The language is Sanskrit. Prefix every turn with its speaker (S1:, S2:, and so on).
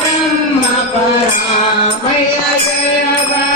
S1: ब्रह्म परा मया जय